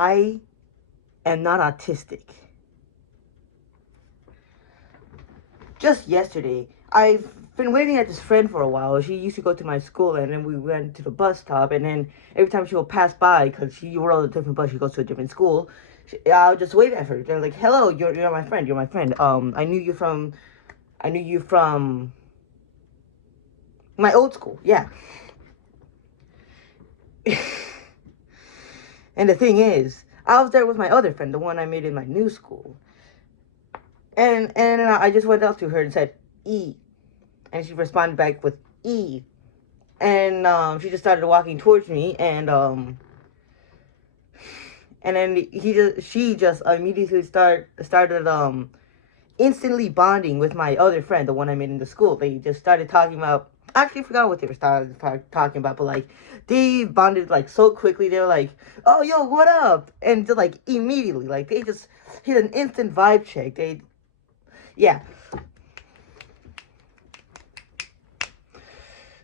I am not autistic. Just yesterday, I've been waiting at this friend for a while. She used to go to my school, and then we went to the bus stop, and then every time she would pass by, because she rode a different bus, she goes to a different school, I'll just wave at her. They're like, hello, you're my friend, you're my friend. I knew you from my old school, yeah. And the thing is, I was there with my other friend, the one I made in my new school. And I just went up to her and said, E. And she responded back with E. And she just started walking towards me, and then she just immediately started instantly bonding with my other friend, the one I made in the school. They just started talking about. I actually forgot what they were started talking about, but like they bonded like so quickly. They were like, "Oh, yo, what up?" And just like immediately, like they just hit an instant vibe check. Yeah.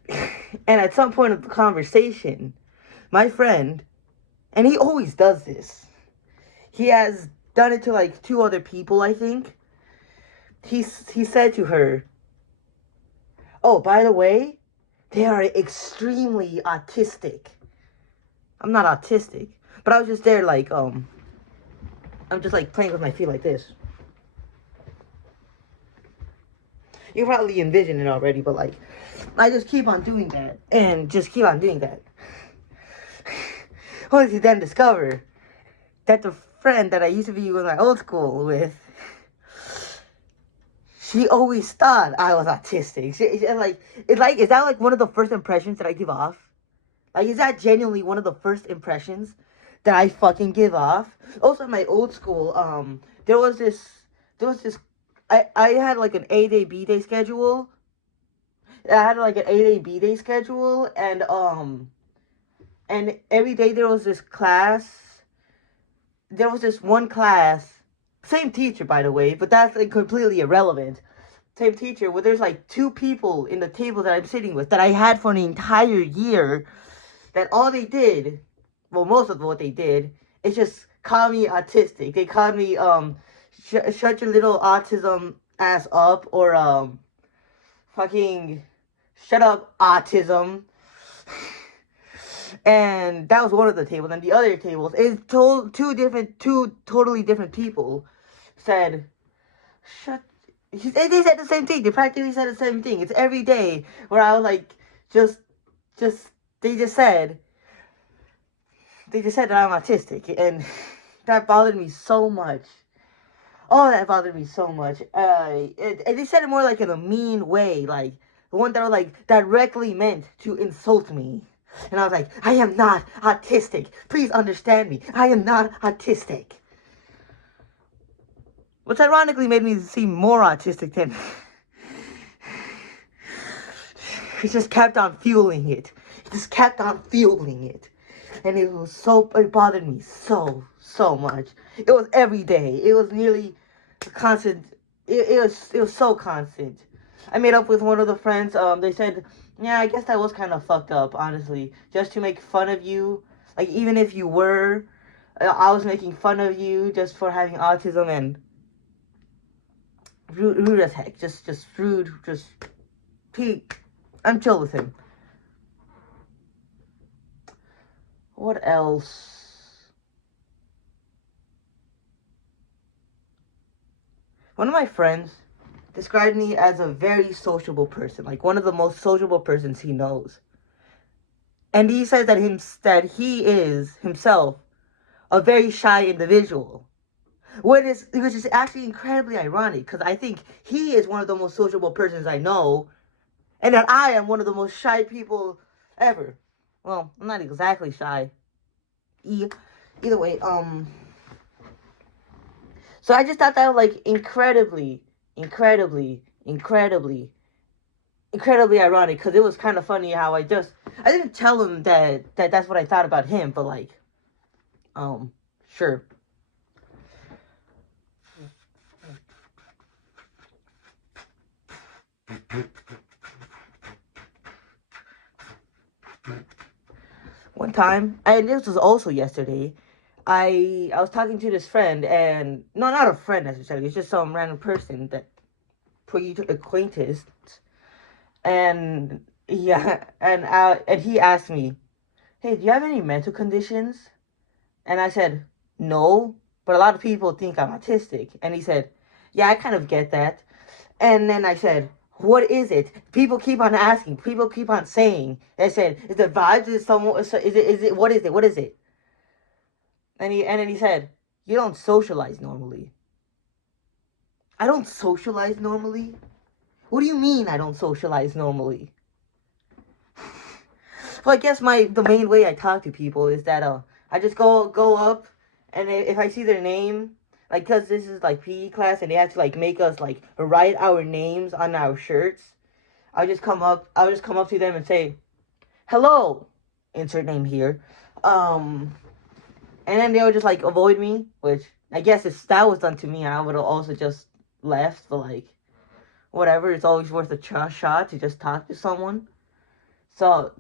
And at some point of the conversation, my friend, and he always does this. He has done it to like 2 other people, I think. He said to her, "Oh, by the way, they are extremely autistic." I'm not autistic, but I was just there like I'm just like playing with my feet like this. You probably envision it already, but like I just keep on doing that and just keep on doing that. Only to then discover that the friend that I used to be with my old school with, she always thought I was autistic. Is that like one of the first impressions that I give off? Like, is that genuinely one of the first impressions that I fucking give off? Also, in my old school, there was this, I had like an A day, B day schedule. I had like an A day, B day schedule, and every day there was this class. There was this one class, same teacher, by the way, but that's like completely irrelevant. Same teacher, where there's like 2 people in the table that I'm sitting with that I had for an entire year, that all they did, well, most of what they did, is just call me autistic. They called me, shut your little autism ass up, or, fucking, shut up, autism. And that was one of the tables. And the other tables is two totally different people said, shut. They said the same thing. They practically said the same thing. It's every day where I was like, they just said that I'm autistic, and that bothered me so much. Oh, that bothered me so much. And they said it more like in a mean way, like the one that was like directly meant to insult me. And I was like, I am not autistic. Please understand me. I am not autistic. Which ironically made me seem more autistic than... He just kept on fueling it. He just kept on fueling it. And it bothered me so much. It was every day. It was nearly constant. It was so constant. I made up with one of the friends. They said, yeah, I guess that was kind of fucked up, honestly. Just to make fun of you. Like, even if you were, I was making fun of you just for having autism, and rude as heck. Just rude. I'm chill with him. What else? One of my friends described me as a very sociable person, like one of the most sociable persons he knows. And he says that he is himself a very shy individual. Which is actually incredibly ironic, because I think he is one of the most sociable persons I know, and that I am one of the most shy people ever. Well, I'm not exactly shy. Either way, so I just thought that was like incredibly ironic, because it was kind of funny how I didn't tell him that's what I thought about him, but like, sure. One time, and this was also yesterday, I was talking to this friend, and no, not a friend necessarily. It's just some random person that pre-acquaintance, and yeah, and he asked me, "Hey, do you have any mental conditions?" And I said, "No, but a lot of people think I'm autistic." And he said, "Yeah, I kind of get that." And then I said, "What is it?" People keep on asking. People keep on saying. I said, "Is it vibes? Is it someone? Is it? What is it? What is it?" And then he said, "You don't socialize normally." I don't socialize normally? What do you mean I don't socialize normally? Well, I guess the main way I talk to people is that I just go up, and if I see their name, like, cause this is like PE class and they have to like make us like write our names on our shirts. I'll just come up to them and say, "Hello," insert name here, and then they'll just like avoid me, which I guess if that was done to me, I would have also just left. But like, whatever, it's always worth a shot to just talk to someone. So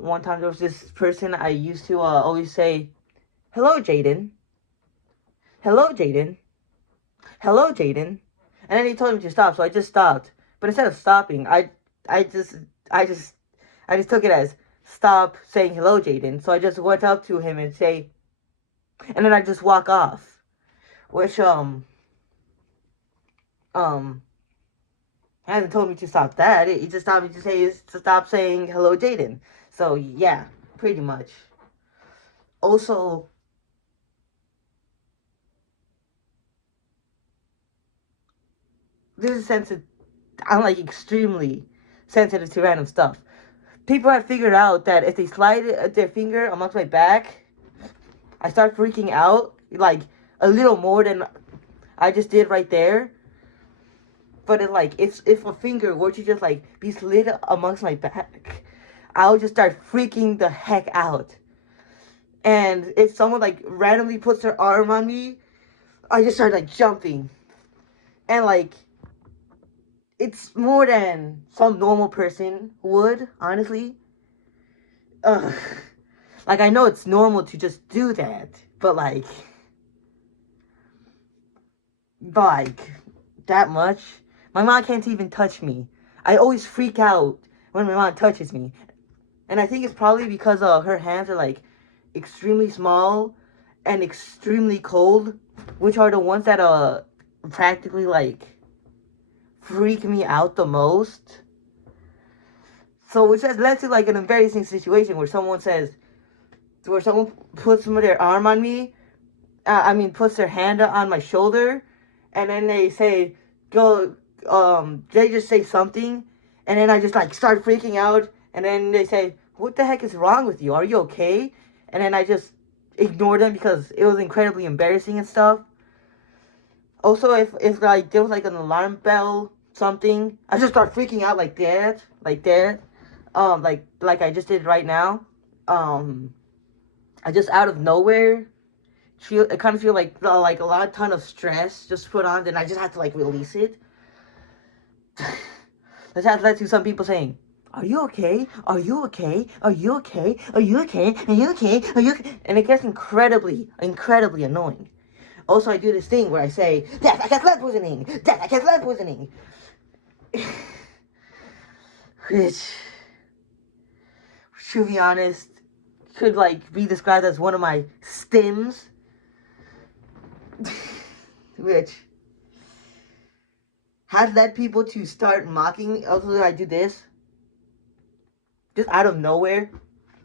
one time there was this person I used to always say, "Hello, Jaden. Hello, Jaden. Hello, Jaden." And then he told me to stop, so I just stopped. But instead of stopping, I just, I just, I just took it as stop saying hello, Jaden. So I just went up to him and say, and then I just walk off, which um hasn't told me to stop that. He just told me to stop saying hello, Jaden. So yeah, pretty much. Also, there's a sense that I'm like extremely sensitive to random stuff. People have figured out that if they slide their finger amongst my back, I start freaking out like a little more than I just did right there. But it, like if a finger were to just like be slid amongst my back, I'll just start freaking the heck out. And if someone like randomly puts their arm on me, I just start like jumping. And like it's more than some normal person would, honestly. Ugh. Like, I know it's normal to just do that, but like, that much? My mom can't even touch me. I always freak out when my mom touches me. And I think it's probably because her hands are, like, extremely small and extremely cold, which are the ones that, practically, like, freak me out the most. So, which has led to, like, an embarrassing situation where someone puts their arm on me, puts their hand on my shoulder, and then they say, go, they just say something, and then I just, like, start freaking out, and then they say, what the heck is wrong with you? Are you okay? And then I just ignore them because it was incredibly embarrassing and stuff. Also, if like, there was, like, an alarm bell, something, I just start freaking out like that, like I just did right now. I just out of nowhere I kind of feel like a lot ton of stress just put on, then I just have to like release it. This has led to some people saying, "Are you okay? Are you okay? Are you okay? Are you okay? Are you okay? Are you okay?" And it gets incredibly annoying. Also, I do this thing where I say, "Death, I can't lead poisoning! Death, I can't lead poisoning!" Which, to be honest, could like be described as one of my stims. Which has led people to start mocking me. Also, I do this just out of nowhere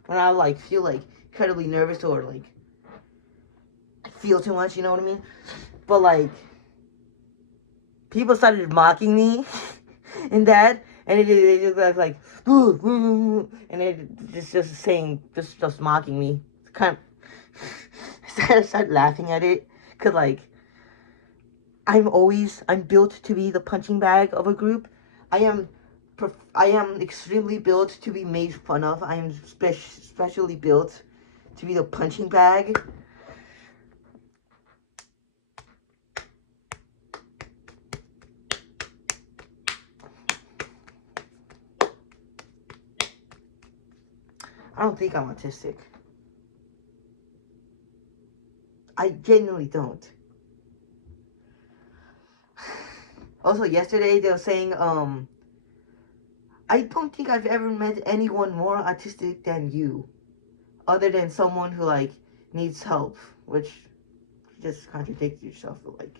when I like feel like incredibly nervous or like I feel too much. You know what I mean? But like people started mocking me in that, and they just like and they just saying just mocking me. It's kind of I started laughing at it because like I'm built to be the punching bag of a group. I am I am extremely built to be made fun of. I am specially built to be the punching bag. I don't think I'm autistic. I genuinely don't. Also, yesterday they were saying, I don't think I've ever met anyone more autistic than you. Other than someone who, like, needs help. Which, just contradicts yourself, but, like...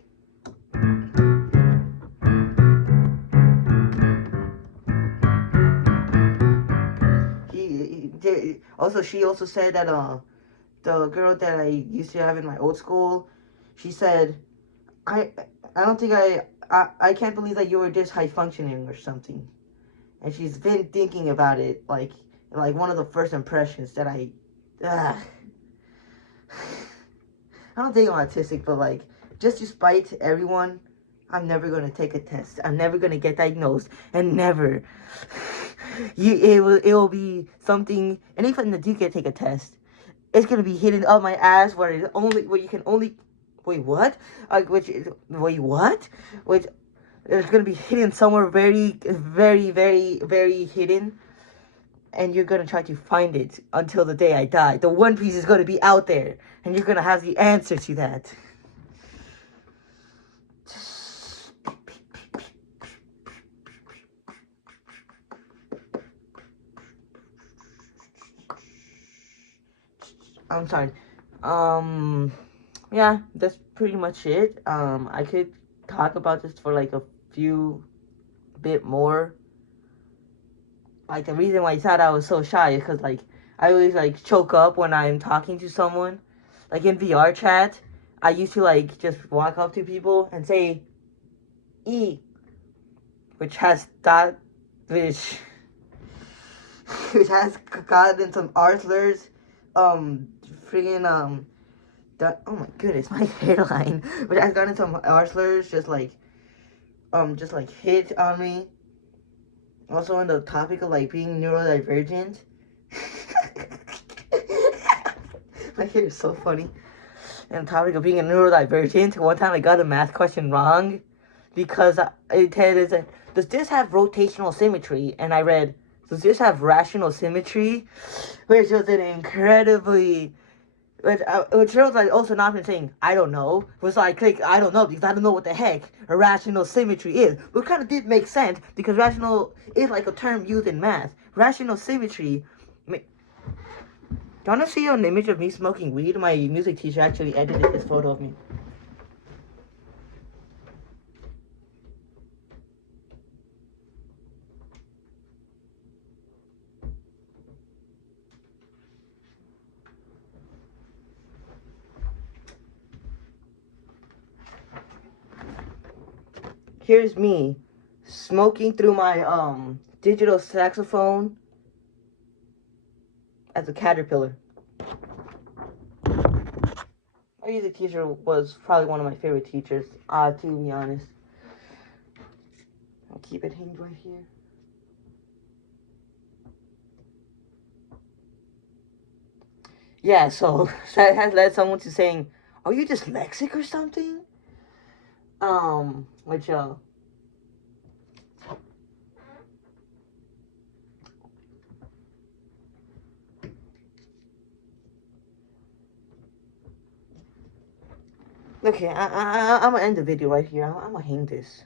She also said that, the girl that I used to have in my old school, she said, I don't think I can't believe that you were this high functioning or something. And she's been thinking about it, like one of the first impressions that I don't think I'm autistic, but like, just to spite everyone, I'm never gonna take a test. I'm never gonna get diagnosed, and never. It will be something. And even if you can take a test, it's gonna be hidden up my ass where you can only wait what? Wait what? Which it's gonna be hidden somewhere very, very, very, very hidden. And you're gonna try to find it until the day I die. The One Piece is gonna be out there, and you're gonna have the answer to that. I'm sorry. Yeah, that's pretty much it. I could talk about this for like a few bit more. Like, the reason why I thought I was so shy is because, like, I always, like, choke up when I'm talking to someone. Like, in VR chat, I used to, like, just walk up to people and say, E, which has that, which has gotten some R slurs, freaking, that, oh my goodness, my hairline, which has gotten some R slurs, just, like, hit on me. Also, on the topic of, like, being neurodivergent. My hair is so funny. And the topic of being a neurodivergent, one time I got a math question wrong because it said, does this have rotational symmetry? And I read, does this have rational symmetry? Which was an incredibly... Which shows like also not been saying I don't know. Was like click I don't know because I don't know what the heck irrational symmetry is. But it kind of did make sense because rational is like a term used in math. Rational symmetry. Do you want to see an image of me smoking weed? My music teacher actually edited this photo of me. Here's me smoking through my digital saxophone as a caterpillar. My music teacher was probably one of my favorite teachers, to be honest. I'll keep it hanged right here. Yeah, so that has led someone to saying, are you dyslexic or something? Which, okay, I'm gonna end the video right here. I'm gonna hang this.